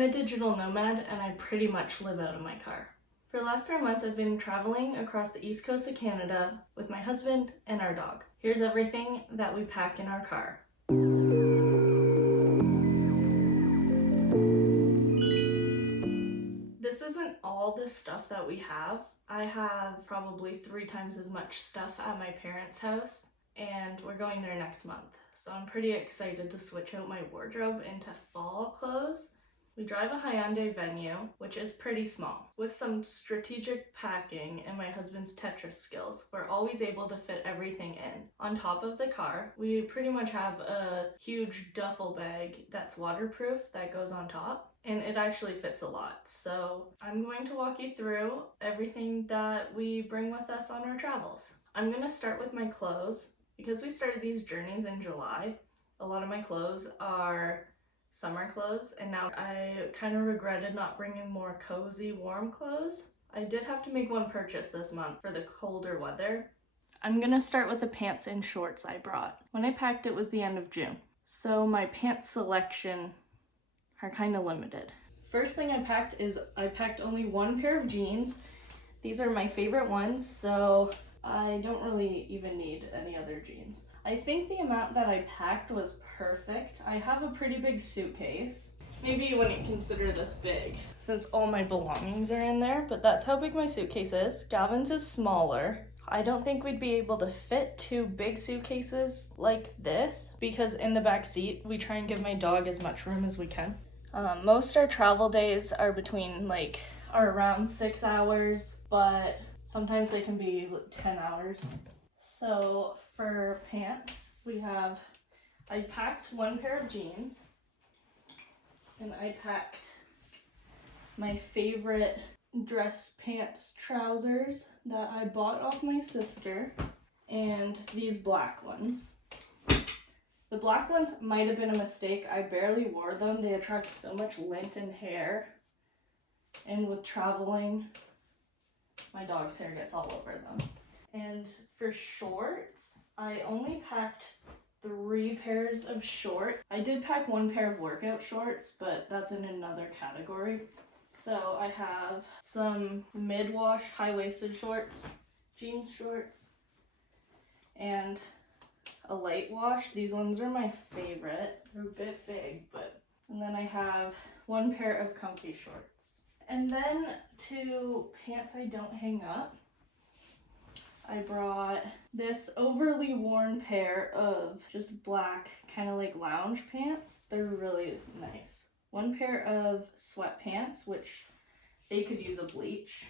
I'm a digital nomad and I pretty much live out of my car. For the last 3 months, I've been traveling across the east coast of Canada with my husband and our dog. Here's everything that we pack in our car. This isn't all the stuff that we have. I have probably 3 times as much stuff at my parents' house, and we're going there next month. So I'm pretty excited to switch out my wardrobe into fall clothes. We drive a Hyundai Venue, which is pretty small. With some strategic packing and my husband's Tetris skills, we're always able to fit everything in. On top of the car, we pretty much have a huge duffel bag that's waterproof that goes on top, and it actually fits a lot. So I'm going to walk you through everything that we bring with us on our travels. I'm going to start with my clothes. Because we started these journeys in July, a lot of my clothes are summer clothes, and now I kind of regretted not bringing more cozy, warm clothes. I did have to make one purchase this month for the colder weather. I'm gonna start with the pants and shorts I brought. When I packed, it was the end of June, so my pants selection are kind of limited. First thing I packed is I packed only one pair of jeans. These are my favorite ones, so I don't really even need any other jeans. I think the amount that I packed was perfect. I have a pretty big suitcase. Maybe you wouldn't consider this big since all my belongings are in there, but that's how big my suitcase is. Gavin's is smaller. I don't think we'd be able to fit 2 big suitcases like this because in the back seat, we try and give my dog as much room as we can. Most our travel days are around 6 hours, but sometimes they can be 10 hours. So for pants, I packed one pair of jeans, and I packed my favorite dress pants trousers that I bought off my sister, and these black ones. The black ones might have been a mistake. I barely wore them. They attract so much lint and hair, and with traveling, my dog's hair gets all over them. And for shorts, I only packed 3 pairs of shorts. I did pack 1 pair of workout shorts, but that's in another category. So I have some mid-wash high-waisted shorts, jean shorts, and a light wash. These ones are my favorite. They're a bit big, and then I have 1 pair of comfy shorts. And then to pants I don't hang up, I brought this overly worn pair of just black, kind of like lounge pants. They're really nice. 1 pair of sweatpants, which they could use a bleach.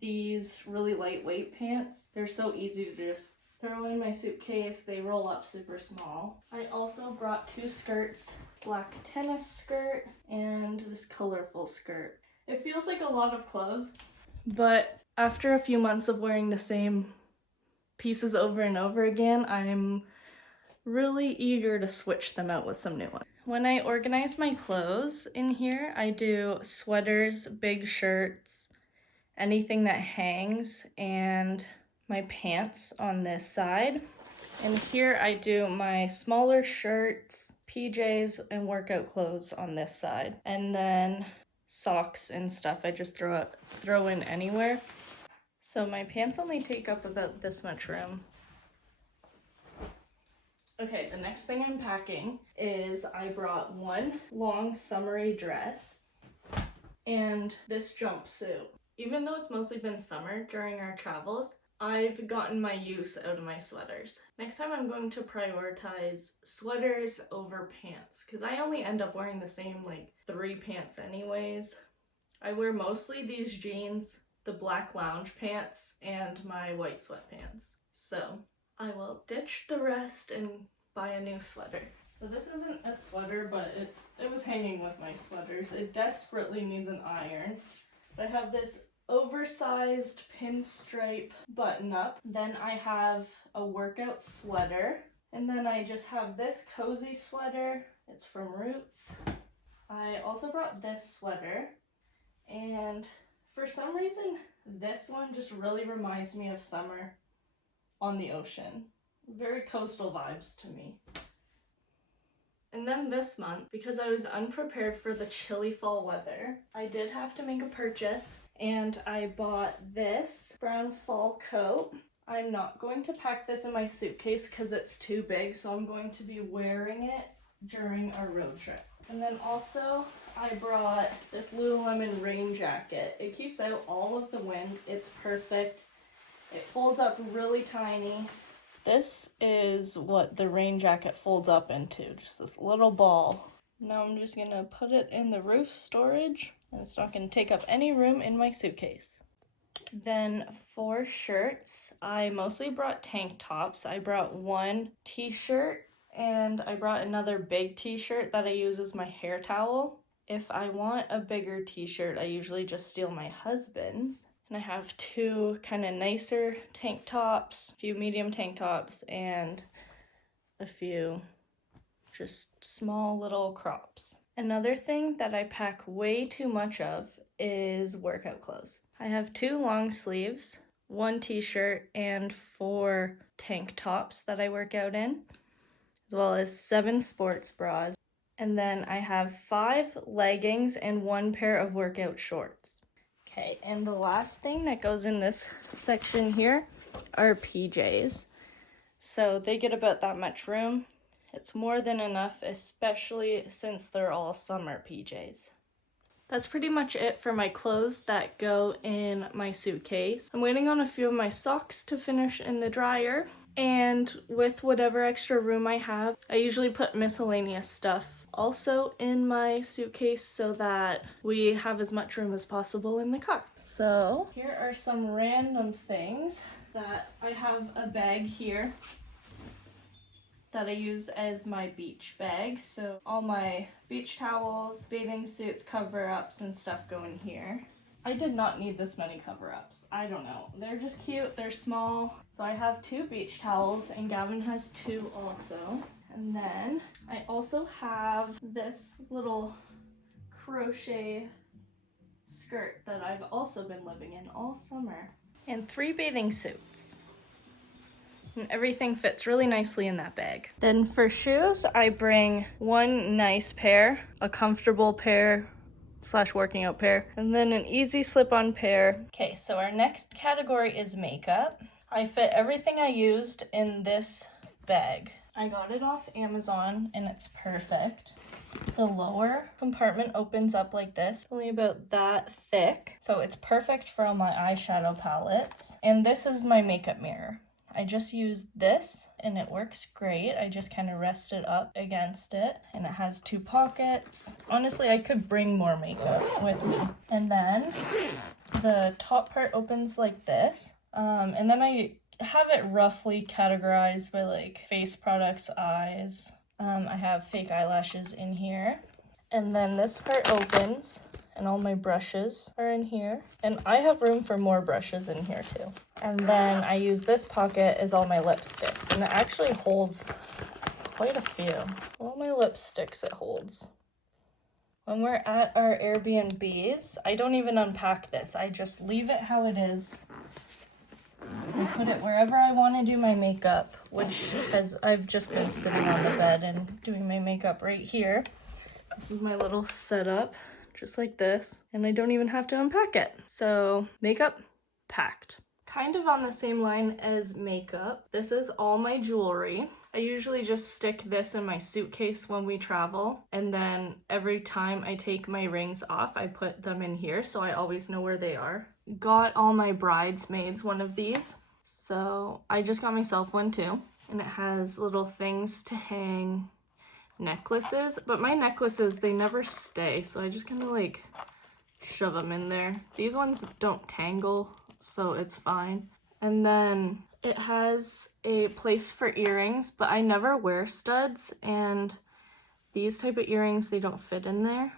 These really lightweight pants. They're so easy to just throw in my suitcase. They roll up super small. I also brought 2 skirts, black tennis skirt and this colorful skirt. It feels like a lot of clothes, but after a few months of wearing the same pieces over and over again, I'm really eager to switch them out with some new ones. When I organize my clothes in here, I do sweaters, big shirts, anything that hangs, and my pants on this side. And here I do my smaller shirts, PJs, and workout clothes on this side. And then socks and stuff I just throw in anywhere. So my pants only take up about this much room. Okay, the next thing I'm packing is I brought 1 long summery dress and this jumpsuit. Even though it's mostly been summer during our travels, I've gotten my use out of my sweaters. Next time I'm going to prioritize sweaters over pants because I only end up wearing the same 3 pants anyways. I wear mostly these jeans, the black lounge pants, and my white sweatpants. So I will ditch the rest and buy a new sweater. So this isn't a sweater, but it was hanging with my sweaters. It desperately needs an iron. But I have this oversized pinstripe button up. Then I have a workout sweater. And then I just have this cozy sweater. It's from Roots. I also brought this sweater. And for some reason, this one just really reminds me of summer on the ocean. Very coastal vibes to me. And And then this month, because I was unprepared for the chilly fall weather, I did have to make a purchase, and I bought this brown fall coat. I'm not going to pack this in my suitcase because it's too big, so I'm going to be wearing it during our road trip. And then also, I brought this Lululemon rain jacket. It keeps out all of the wind. It's perfect. It folds up really tiny. This is what the rain jacket folds up into, just this little ball. Now I'm just gonna put it in the roof storage, and it's not gonna take up any room in my suitcase. Then for shirts, I mostly brought tank tops. I brought one t-shirt, and I brought another big t-shirt that I use as my hair towel. If I want a bigger t-shirt, I usually just steal my husband's. And I have two kind of nicer tank tops, a few medium tank tops, and a few just small little crops. Another thing that I pack way too much of is workout clothes. I have 2 long sleeves, 1 t-shirt, and 4 tank tops that I work out in, as well as 7 sports bras. And then I have 5 leggings and 1 pair of workout shorts. Okay, and the last thing that goes in this section here are PJs. So they get about that much room. It's more than enough, especially since they're all summer PJs. That's pretty much it for my clothes that go in my suitcase. I'm waiting on a few of my socks to finish in the dryer. And with whatever extra room I have, I usually put miscellaneous stuff also in my suitcase so that we have as much room as possible in the car. So here are some random things that I have. A bag here that I use as my beach bag. So all my beach towels, bathing suits, cover-ups, and stuff go in here. I did not need this many cover-ups. I don't know. They're just cute. They're small. So I have 2 beach towels, and Gavin has 2 also. And then I also have this little crochet skirt that I've also been living in all summer. And 3 bathing suits. And everything fits really nicely in that bag. Then for shoes, I bring 1 nice pair, a comfortable pair / working out pair, and then an easy slip-on pair. Okay, so our next category is makeup. I fit everything I used in this bag. I got it off Amazon and it's perfect. The lower compartment opens up like this, only about that thick. So it's perfect for all my eyeshadow palettes. And this is my makeup mirror. I just used this and it works great. I just kind of rest it up against it, and it has 2 pockets. Honestly, I could bring more makeup with me. And then the top part opens like this. And then I have it roughly categorized by like face products, eyes. I have fake eyelashes in here. And then this part opens and all my brushes are in here. And I have room for more brushes in here too. And then I use this pocket as all my lipsticks, and it actually holds quite a few. All my lipsticks it holds. When we're at our Airbnbs, I don't even unpack this. I just leave it how it is and put it wherever I want to do my makeup, which has I've just been sitting on the bed and doing my makeup right here. This is my little setup, just like this, and I don't even have to unpack it. So makeup packed. Kind of on the same line as makeup, this is all my jewelry. I usually just stick this in my suitcase when we travel, and then every time I take my rings off, I put them in here so I always know where they are. Got all my bridesmaids one of these, so I just got myself one too, and it has little things to hang necklaces, but my necklaces, they never stay, so I just kind of like shove them in there. These ones don't tangle, so it's fine. And then it has a place for earrings, but I never wear studs, and these type of earrings, they don't fit in there.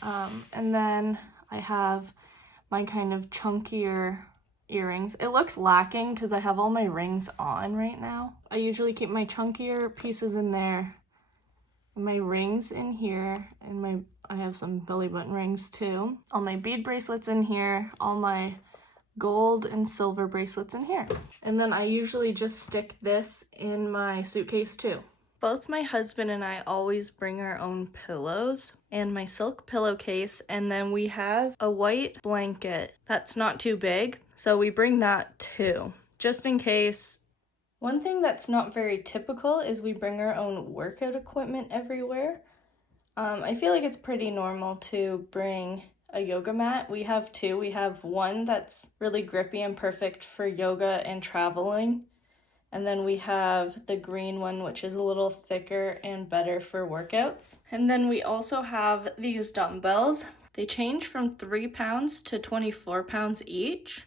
And then I have my kind of chunkier earrings. It looks lacking because I have all my rings on right now. I usually keep my chunkier pieces in there, my rings in here, and I have some belly button rings too. All my bead bracelets in here, all my gold and silver bracelets in here. And then I usually just stick this in my suitcase too. Both my husband and I always bring our own pillows and my silk pillowcase, and then we have a white blanket that's not too big, so we bring that too, just in case. One thing that's not very typical is we bring our own workout equipment everywhere. I feel like it's pretty normal to bring a yoga mat. We have two. We have one that's really grippy and perfect for yoga and traveling. And then we have the green one, which is a little thicker and better for workouts. And then we also have these dumbbells. They change from 3 pounds to 24 pounds each,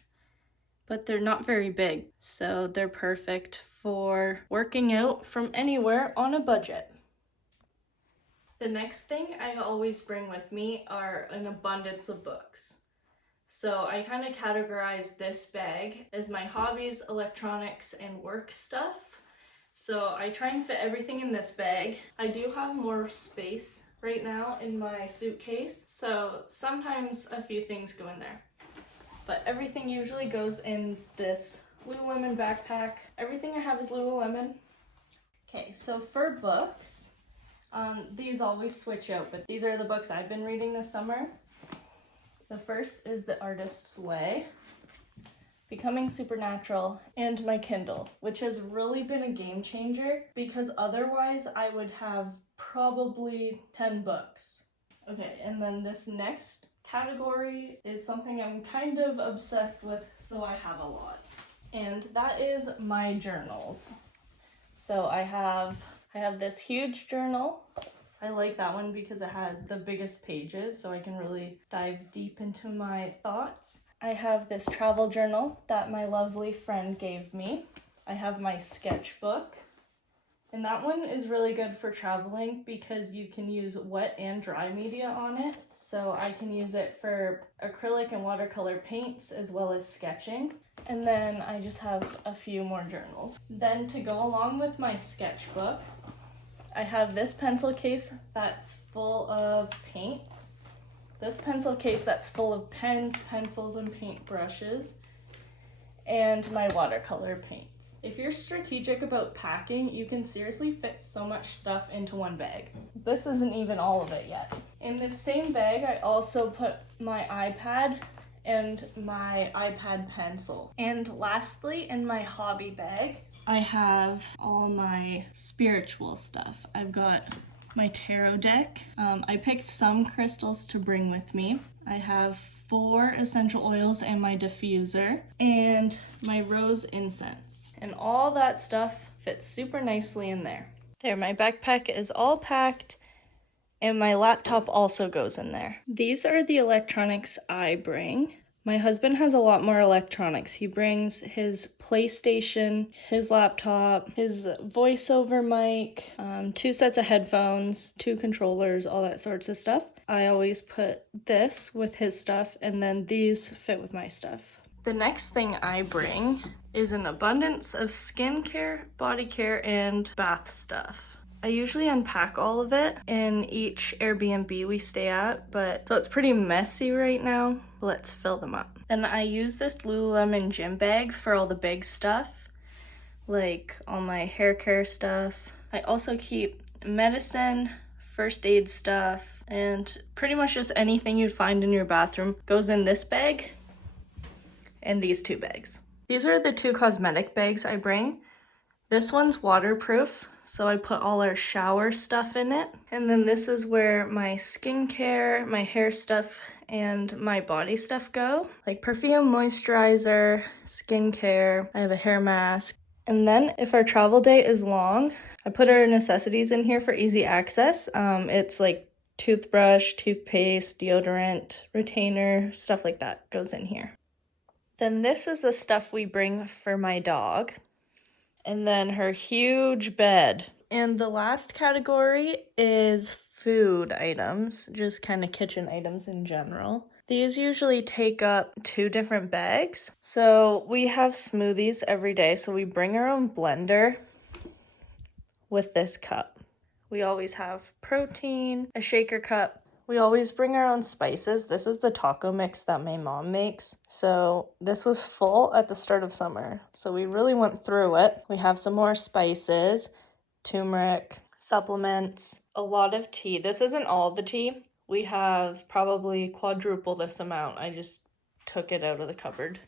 but they're not very big. So they're perfect for working out from anywhere on a budget. The next thing I always bring with me are an abundance of books. So I kind of categorize this bag as my hobbies, electronics, and work stuff. So I try and fit everything in this bag. I do have more space right now in my suitcase, so sometimes a few things go in there. But everything usually goes in this Lululemon backpack. Everything I have is Lululemon. Okay, so for books, these always switch out, but these are the books I've been reading this summer. The first is The Artist's Way, Becoming Supernatural, and my Kindle, which has really been a game changer because otherwise I would have probably 10 books. Okay, and then this next category is something I'm kind of obsessed with, so I have a lot. And that is my journals. So I have this huge journal. I like that one because it has the biggest pages, so I can really dive deep into my thoughts. I have this travel journal that my lovely friend gave me. I have my sketchbook, and that one is really good for traveling because you can use wet and dry media on it. So I can use it for acrylic and watercolor paints as well as sketching. And then I just have a few more journals. Then to go along with my sketchbook, I have this pencil case that's full of paints, this pencil case that's full of pens, pencils, and paintbrushes, and my watercolor paints. If you're strategic about packing, you can seriously fit so much stuff into one bag. This isn't even all of it yet. In this same bag, I also put my iPad and my iPad pencil. And lastly, in my hobby bag, I have all my spiritual stuff. I've got my tarot deck. I picked some crystals to bring with me. I have 4 essential oils and my diffuser and my rose incense. And all that stuff fits super nicely in there. There, my backpack is all packed and my laptop also goes in there. These are the electronics I bring. My husband has a lot more electronics. He brings his PlayStation, his laptop, his voiceover mic, 2 sets of headphones, 2 controllers, all that sorts of stuff. I always put this with his stuff, and then these fit with my stuff. The next thing I bring is an abundance of skincare, body care, and bath stuff. I usually unpack all of it in each Airbnb we stay at, so it's pretty messy right now. Let's fill them up. And I use this Lululemon gym bag for all the big stuff, like all my hair care stuff. I also keep medicine, first aid stuff, and pretty much just anything you'd find in your bathroom goes in this bag and these 2 bags. These are the 2 cosmetic bags I bring. This one's waterproof, so I put all our shower stuff in it. And then this is where my skincare, my hair stuff, and my body stuff go. Like perfume, moisturizer, skincare, I have a hair mask. And then if our travel day is long, I put our necessities in here for easy access. It's like toothbrush, toothpaste, deodorant, retainer, stuff like that goes in here. Then this is the stuff we bring for my dog. And then her huge bed. And the last category is food items, just kind of kitchen items in general. These usually take up 2 different bags. So we have smoothies every day, so we bring our own blender with this cup. We always have protein, a shaker cup. We always bring our own spices. This is the taco mix that my mom makes. So this was full at the start of summer. So we really went through it. We have some more spices, turmeric, supplements, a lot of tea. This isn't all the tea. We have probably quadruple this amount. I just took it out of the cupboard.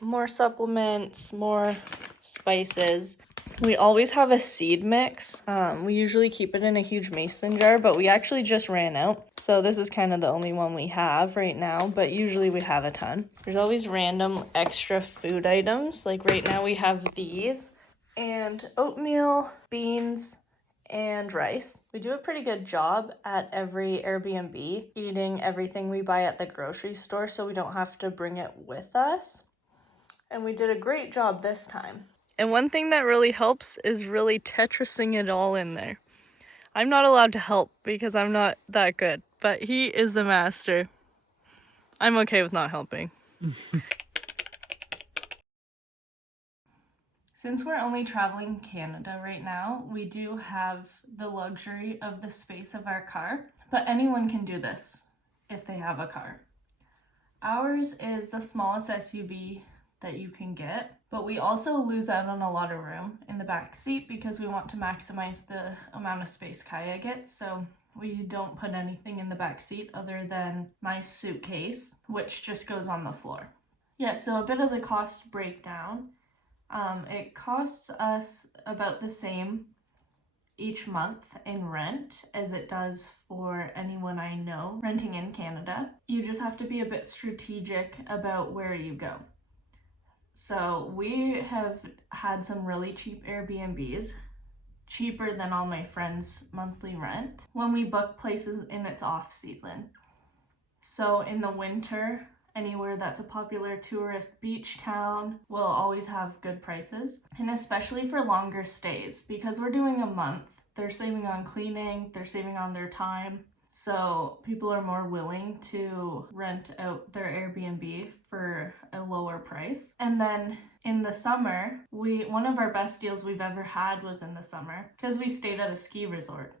More supplements, more spices. We always have a seed mix. We usually keep it in a huge mason jar, but we actually just ran out. So this is kind of the only one we have right now, but usually we have a ton. There's always random extra food items. Like right now we have these and oatmeal, beans, and rice. We do a pretty good job at every Airbnb eating everything we buy at the grocery store so we don't have to bring it with us. And we did a great job this time. And one thing that really helps is really Tetrising it all in there. I'm not allowed to help because I'm not that good, but he is the master. I'm okay with not helping. Since we're only traveling Canada right now, we do have the luxury of the space of our car, but anyone can do this if they have a car. Ours is the smallest SUV that you can get, but we also lose out on a lot of room in the back seat because we want to maximize the amount of space Kaya gets, so we don't put anything in the back seat other than my suitcase, which just goes on the floor. Yeah, so a bit of the cost breakdown. It costs us about the same each month in rent as it does for anyone I know renting in Canada. You just have to be a bit strategic about where you go. So we have had some really cheap Airbnbs, cheaper than all my friends' monthly rent, when we book places in its off season. So in the winter, anywhere that's a popular tourist beach town will always have good prices, and especially for longer stays because we're doing a month. They're saving on cleaning, they're saving on their time, so people are more willing to rent out their Airbnb for a lower price. And then in the summer, one of our best deals we've ever had was in the summer because we stayed at a ski resort.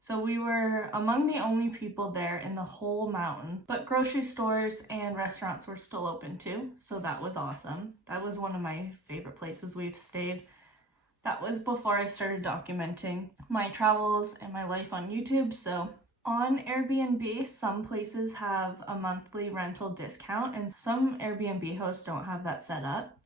So we were among the only people there in the whole mountain, but grocery stores and restaurants were still open too, so that was awesome. That was one of my favorite places we've stayed. That was before I started documenting my travels and my life on YouTube, so on Airbnb, some places have a monthly rental discount and some Airbnb hosts don't have that set up.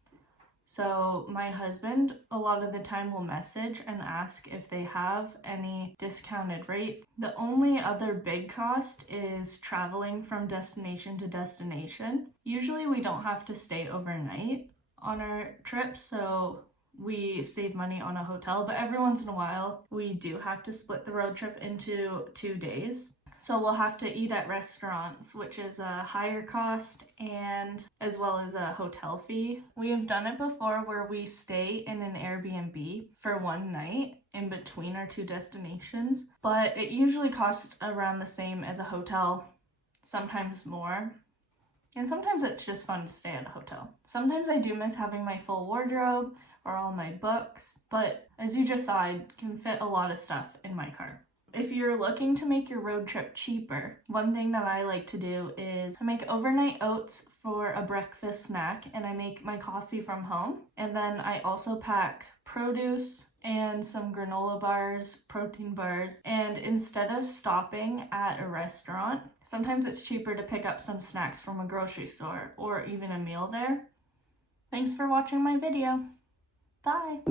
So my husband a lot of the time will message and ask if they have any discounted rates. The only other big cost is traveling from destination to destination. Usually we don't have to stay overnight on our trip, so we save money on a hotel, but every once in a while we do have to split the road trip into 2 days. So we'll have to eat at restaurants, which is a higher cost, and as well as a hotel fee. We have done it before where we stay in an Airbnb for one night in between our 2 destinations, but it usually costs around the same as a hotel, sometimes more. And sometimes it's just fun to stay at a hotel. Sometimes I do miss having my full wardrobe or all my books, but as you just saw, I can fit a lot of stuff in my car. If you're looking to make your road trip cheaper, one thing that I like to do is I make overnight oats for a breakfast snack and I make my coffee from home. And then I also pack produce and some granola bars, protein bars, and instead of stopping at a restaurant, sometimes it's cheaper to pick up some snacks from a grocery store or even a meal there. Thanks for watching my video. Bye!